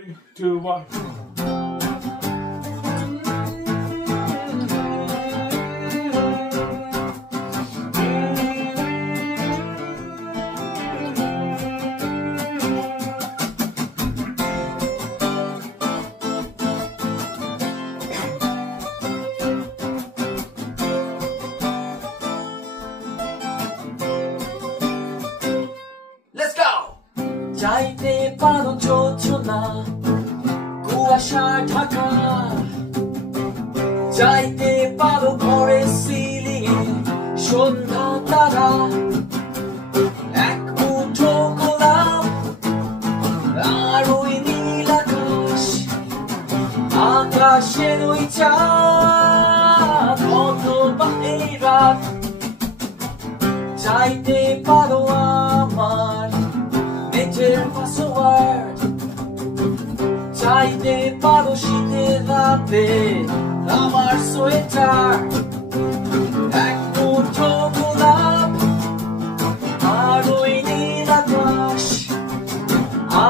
3, 2, 1. Let's go! চাইতে পারো যোজনা কুয়াশার ঢাকা, চাইতে পারো ঘরের সিলিং এ সন্ধ্যা তারা, এক মুঠো গোলাপ আর ওই নীল আকাশ, আকাশের ওই চাঁদ অথবা এই রাত। চাইতে পারো আমার নিজের পাসওয়ার্ড, চাইতে পারো শীতের রাতে আমার সোয়েটার, এক মুঠো গোলাপ আর ওই নীল আকাশ,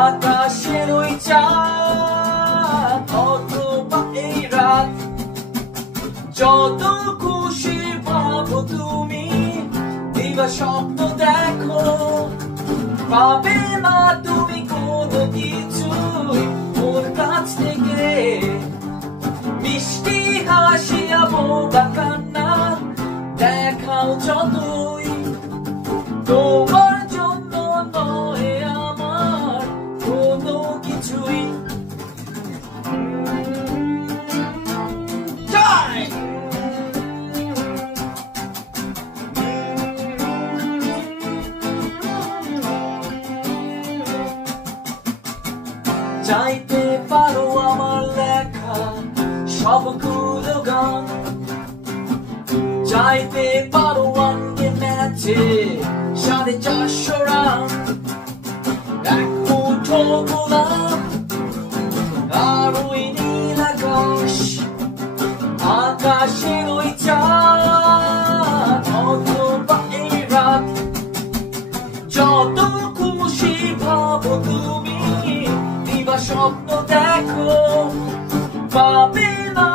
আকাশের ওই চাঁদ অথবা এই রাত। যত খুশি ভাবো তুমি, দিবা স্বপ্ন দেখো, পাবে না তুমি কোনো কিছুই ওর কাছ থেকে। মিষ্টি হাসিয়া বোবা কান্না দেখাও যতই, তোমার জন্য নয় আমার কোনো কিছুই। চাইতে পারো আমার লেখা সবগুলো গান, চাইতে পারো ওয়ানডে ম্যাচে 450 রান, এক মুঠো গোলাপ আর ওই নীল আকাশ, আকাশের ওই চাঁদ অথবা এই রাত। যত খুশি ভাবো তুমি, স্বপ্ন দেখো, পাবে না